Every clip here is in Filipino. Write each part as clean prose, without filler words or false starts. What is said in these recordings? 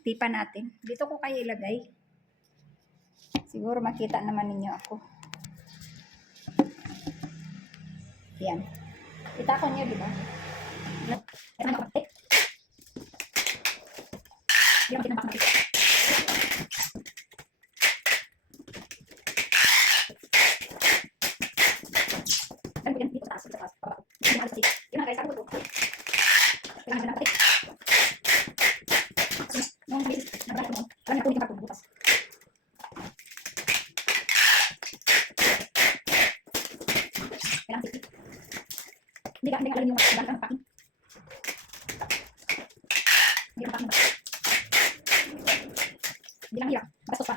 pipa natin. Dito ko kayo ilagay. Siguro makita naman ninyo ako. Yan. Kita ko nyo, di ba? Ito na kapatid. Yan, makita na kapatid. Ano yan? Dito sa taas. Sa taas. Yan na guys, sabi ko ito. Kailangan na kapatid. Nung bilis, nabrahan mo. Alam na po yung kapatid bukas. Kailangan safety. Hindi ka alam yung packing. Hindi ka packing ba? Hindi lang hirap. Bastos pa.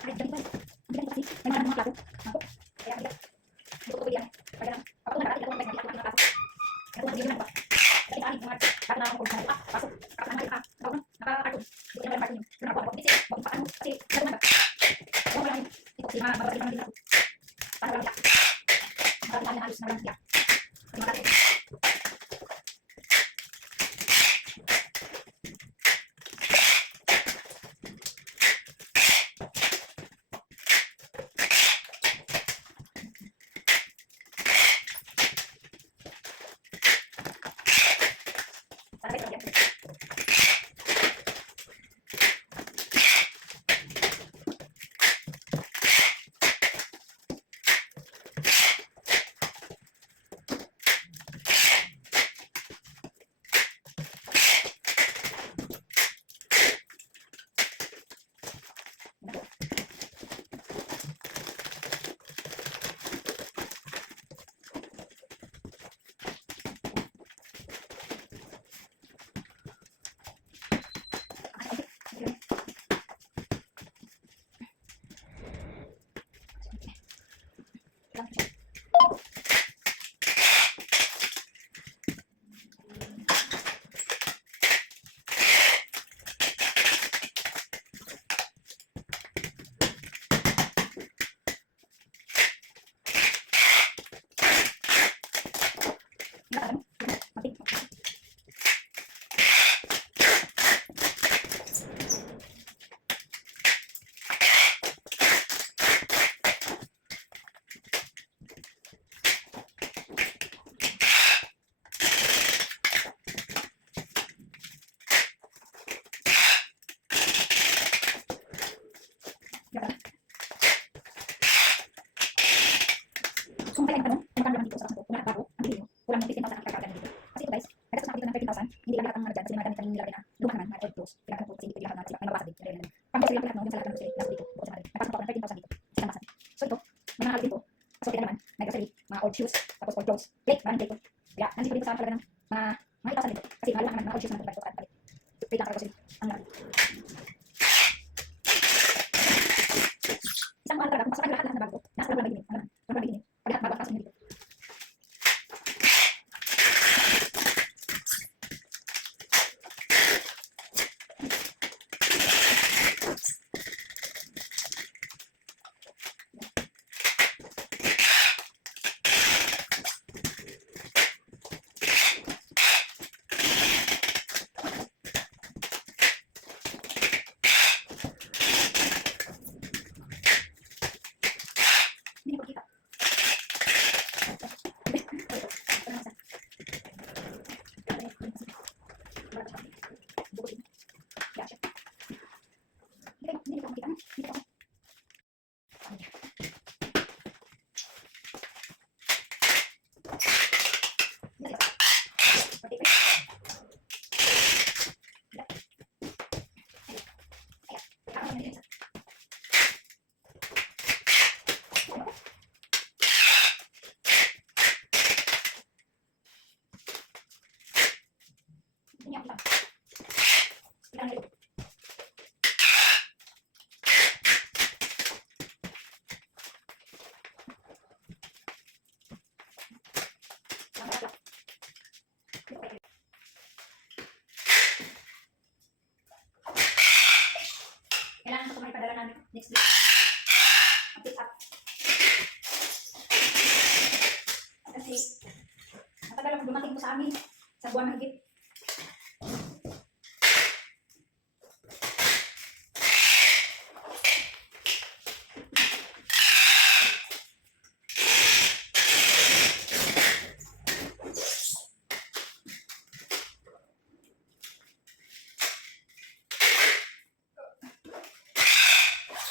Ay, ganito. Hindi ganito kasi. May mga plato. Ako. Kaya hirap. Hindi ko yan. Kaya lang. Ako na natin. Ako na natin. Ako na natin. Ako na natin. Kasi paano yung mga kata na ako kung pasok. Kata na natin. Ako na. Naka-cartoon. Hindi ko na cartoon yun. Doon ako. Hindi kasi. Huwag paano. Kasi gano'n na ba? Huwag mo lang. Ito kasi mga mababalik naman din ako. Paano lang siya. Marami na halos na lang siya. Kasi mga kata. So, kaya yung tanong naman dito sa kaso, kung bago, ang bilhin nyo, kulang ng 15,000 ang kakagan dito. Kasi ito guys, nagkasos na ako dito ng 13,000, hindi lang lahat ang dyan, kasi may mga gamit nilagay na luma naman, mga old clothes, kailangan po kasi hindi lahat na kasi may mabasa din. Pag kasi lang lahat, no, yung sa lahat ng grocery, nasa dito, bukas na rin. Nagpasok ako ng 13,000 dito, sa labasan. So ito, may mga din po, kaso kita naman, may grocery, mga old shoes, tapos old clothes, plate, maraming plate po. Kaya, nandito dito sa talaga ng mga 8,000 dito, kasi mahal lang naman, mga old shoes naman dito, palit. Plate lang para grocery, ang lahat. Isang mahal talaga, kung pasok lahat na bago, nasa lang nagiging, ano, sobrang nagiging, pag lahat bago, kaso nyo dito. Hindi ko kita. Kailangan ko ito may padala namin next week. Update up. sa amin. Sa buwan mahigit.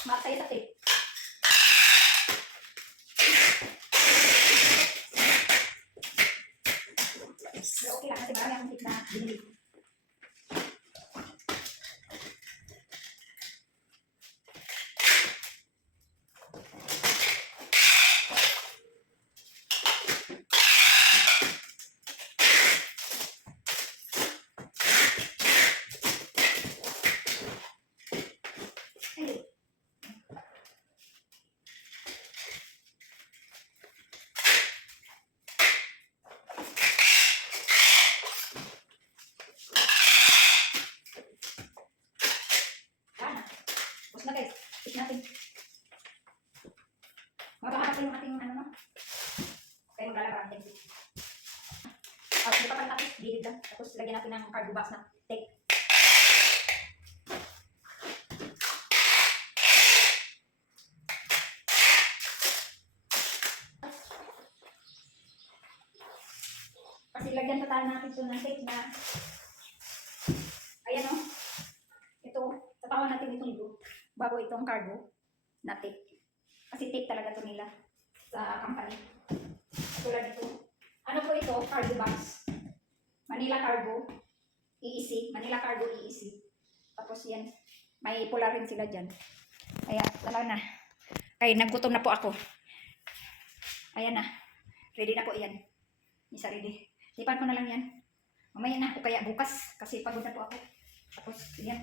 Masaya sa tape. Pero okay lang kasi marami akong tape na binili. Ayun. Sana. Tapos na guys. Tape natin. Mabahanap ko yung ating ano no. Okay, maglalaba ang tape. Hindi pa pala tapos. Gilid lang. Tapos lagyan natin ng cargo box na tape. Kasi lagyan pa tayo natin ito ng tape na ayan o. Ito, tatawan natin itong ito bago itong cargo na tape. Kasi tape talaga ito nila sa company. Tulad ito. Ano po ito? Cargo box. Manila Cargo EEC. Manila Cargo EEC. Tapos yan. May pula rin sila dyan. Kaya, wala na. Kaya, naggutom na po ako. Ayan na. Ready na po yan. Isa ready. Lipan ko na lang yan. Mamaya na. O kaya bukas. Kasi pagod na po ako. Tapos, yan.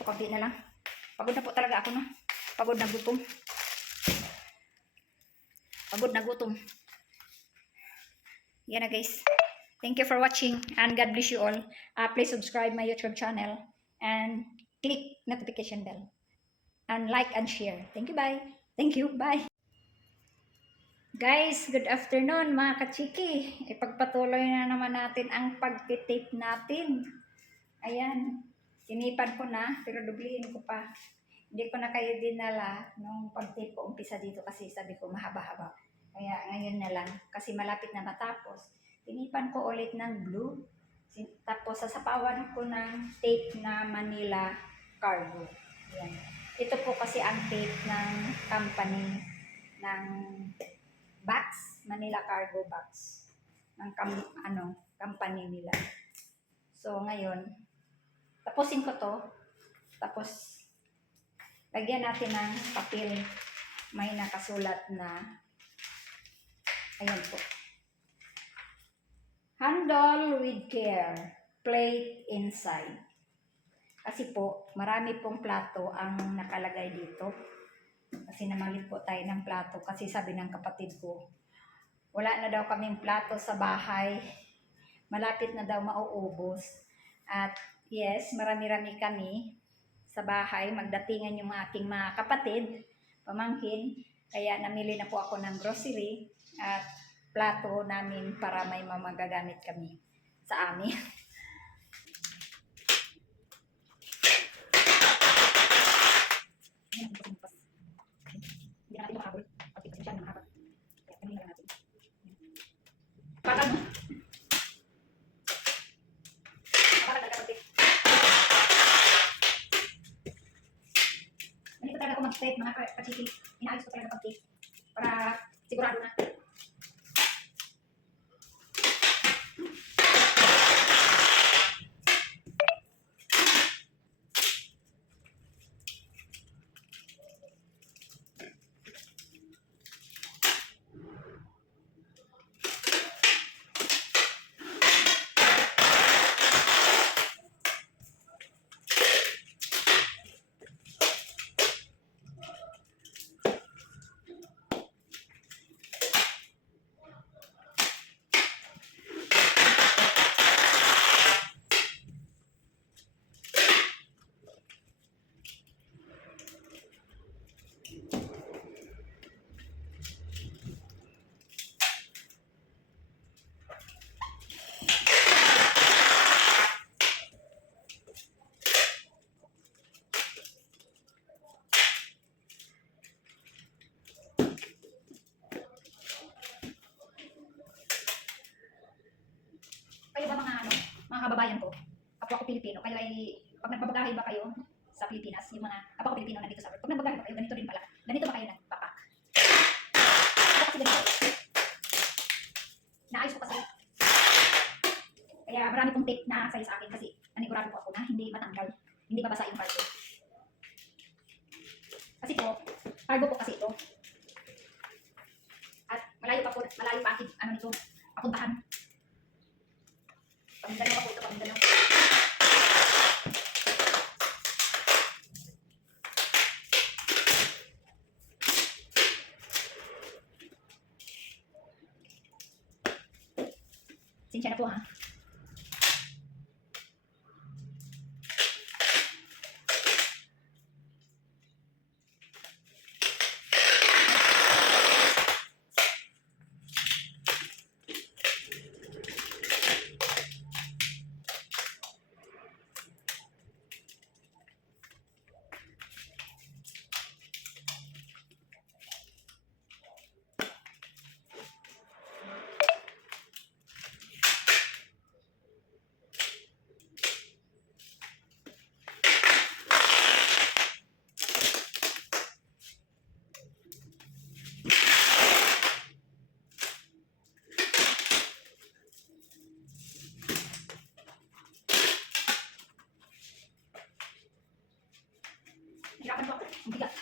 O konti na lang. Pagod na po talaga ako, no? Pagod na gutom. Pagod na gutom. Yan na, guys. Thank you for watching. And God bless you all. Please subscribe my YouTube channel. And click notification bell. And like and share. Thank you. Bye. Thank you. Bye. Guys, good afternoon mga kachiki. Ipagpatuloy na naman natin ang pagtitape natin. Ayan. Sinipan ko na, pero dublihin ko pa. Hindi ko na kayo dinala nung pag-tape ko umpisa dito kasi sabi ko mahaba-haba. Kaya ngayon na lang, kasi malapit na matapos. Tinipan ko ulit ng blue. Tapos sasapawan ko ng tape na Manila Cargo. Ayan. Ito po kasi ang tape ng company ng box, Manila Cargo box. Ng company nila. So ngayon, tapusin ko to. Tapos lagyan natin ng papel. May nakasulat na ayan po. Handle with care. Plate inside. Kasi po, marami pong plato ang nakalagay dito. Kasi namalit po tayo ng plato. Kasi sabi ng kapatid ko, wala na daw kaming plato sa bahay. Malapit na daw mauubos. At yes, marami-rami kami sa bahay. Magdatingan yung aking mga kapatid, pamangkin. Kaya namili na po ako ng grocery at plato namin para may magagamit kami sa amin. Hindi natin makabul. Pagpipin siya ng mahaba. Kaya kami lang natin. Para no? Para talaga pag-tape. Ganito talaga ako mag-tape mga kachiki. Inaayos ko talaga pag-tape. Para sigurado na. kababayan ko, kapwa ko Pilipino, kaya ay, pag nagbabagahe ba kayo sa Pilipinas, yung mga kapwa ko Pilipino nandito sa abroad, pag nagbabagahe ba kayo, ganito rin pala. Ganito ba kayo nagpapak? Ako kasi ganito. Naayos ko kasi. Kaya marami pong tape na sa'yo sa akin kasi nanigurado po ako na hindi matanggal, hindi babasa yung cargo. Kasi po, cargo po kasi ito. At malayo pa ano nito, papuntahan. Pamindano pa po ito, Pamindano. Sinsya na po ha. Hirapan po ako. Ang bigat.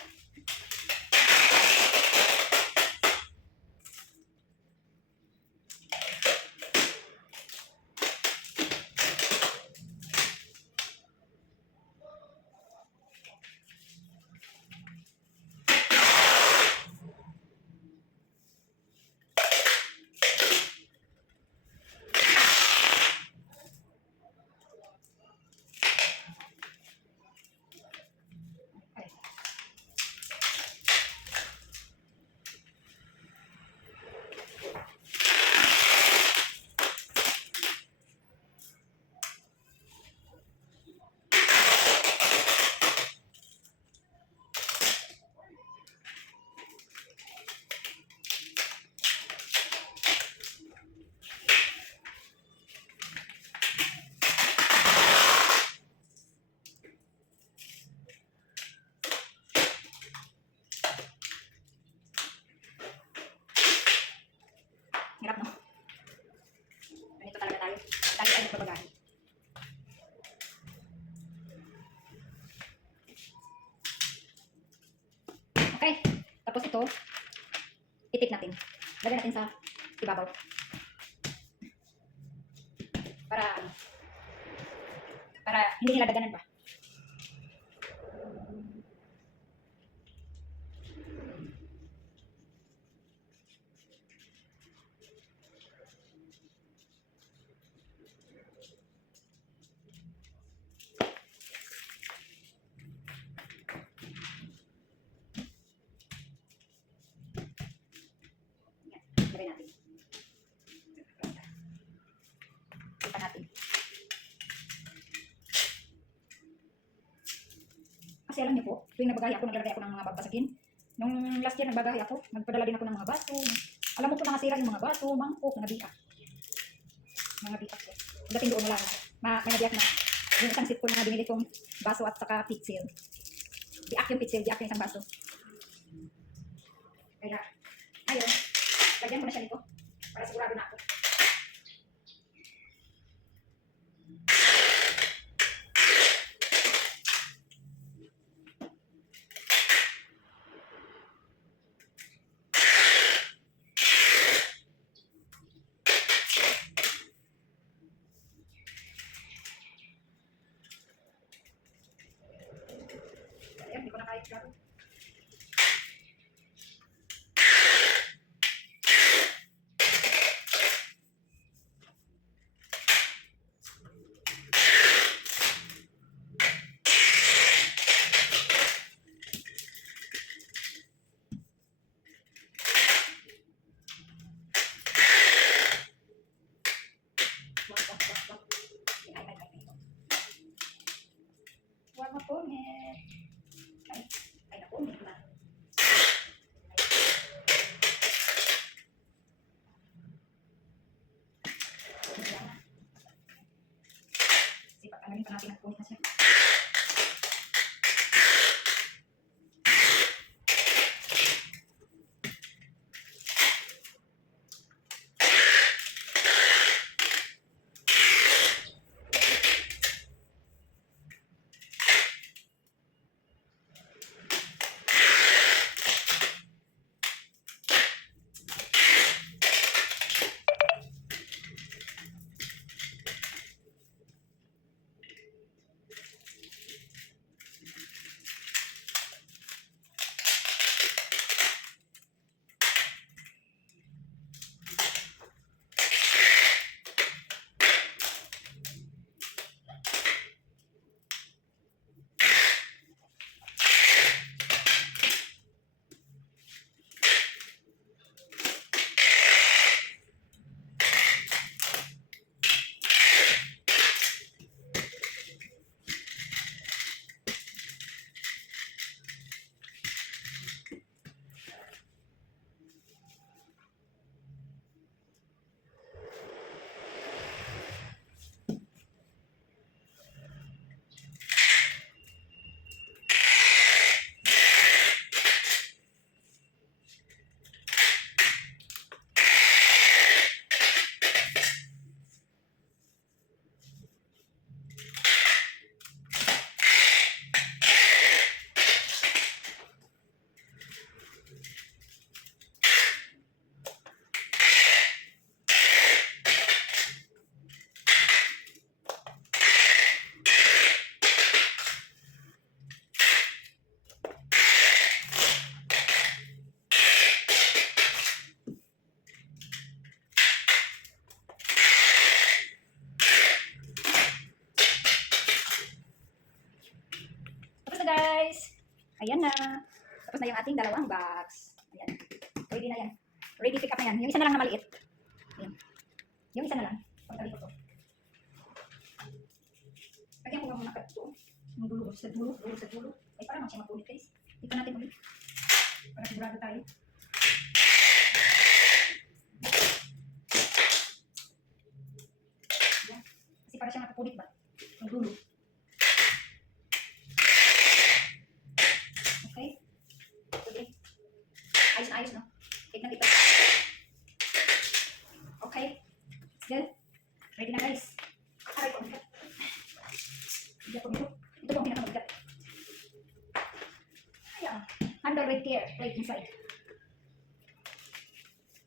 Hirap no? Ganito talaga tayo. Dahil tayo nagbabagahe. Okay. Tapos ito, itip natin. Lagyan natin sa ibabaw. Para hindi nila daganan pa. Lagay natin. Ipan natin. Kasi alam niyo po, tuwing nagbagahe ako, naglalagay ako ng mga babasagin. Nung last year nagbagahe ako, nagpadala din ako ng mga baso. Alam mo po, mga sira yung mga baso, mangkok, mga biak. Mga biak po. Dating doon wala na. May nabiyak na. Yung isang sip ko na binili kong baso at saka pitsil. Biak yung pitsil, biak yung isang baso. Kaya, ayun. Lagyan ko na siya nito para sigurado na ako. Ayan, hindi ko na kahit garo. Ayan na. Tapos na yung ating dalawang box. Ayan. Ready na yan. Ready pick up na yan. Yung isa na lang na maliit. Ayan. Yung isa na lang. Pagkali ko to. Lagyan ko nga muna ito. Yung dulo sa dulo. Dulo sa dulo. Ay, parang siya mapulit guys. Ito natin ulit. Para sigurado tayo. Ayan. Kasi para siya mapulit ba? Yung dulo. Okay. Okay. Ayos na ayos, no? Tignan dito. Okay. It's good. Ready na guys. Aray ko. Hindi ako dito. Ito po ang pinakamabigat. Ayan. Handle right here. Right inside.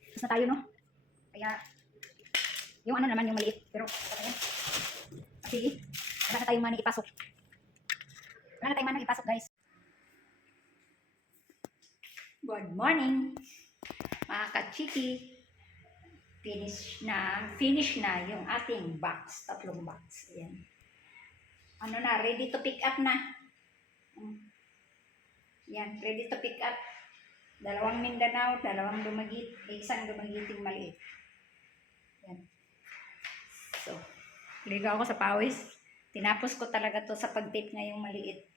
Tapos na tayo, no? Kaya, yung ano naman, yung maliit. Pero, ayan. Kasi, wala na tayong manang ipasok. Wala na tayong manang ipasok, guys. Good morning, mga kachiki. Finish na yung ating box. 3 box. Ayan. Ano na, ready to pick up na. Yan, ready to pick up. 2 Mindanao, 2 Dumagit, isang Dumagiting maliit. Yan. So, ligaw ako sa pawis. Tinapos ko talaga to sa pag-tape ngayong maliit.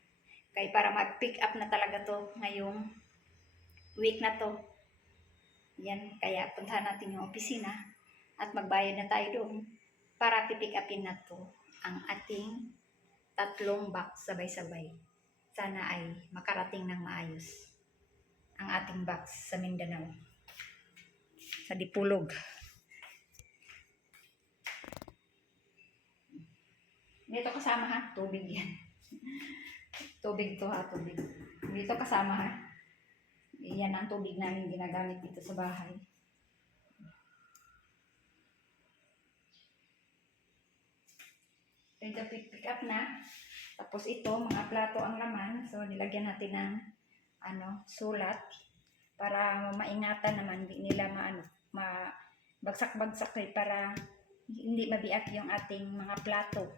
Kaya para ma-pick up na talaga to ngayong week na to. Yan, kaya puntahan natin yung opisina at magbayad na tayo doon para pipick upin na to ang ating 3 box sabay-sabay. Sana ay makarating ng maayos ang ating box sa Mindanao. Sa Dipulog. Dito kasama ha, tubig yan. Tubig to ha, tubig. Dito kasama ha. Yan ang tubig namin ginagamit dito sa bahay. Ready to pick up na. Tapos ito, mga plato ang laman. So, nilagyan natin ng sulat para maingatan naman, hindi nila bagsak-bagsak para hindi mabiyak yung ating mga plato.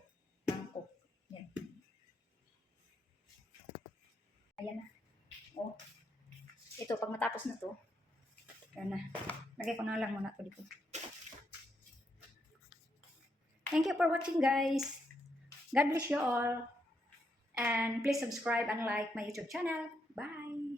Mangkok. Yan. Ayan na. Oh. Ito, pag matapos na to, yan na. Lagay ko na lang muna ito dito. Thank you for watching, guys. God bless you all. And please subscribe and like my YouTube channel. Bye!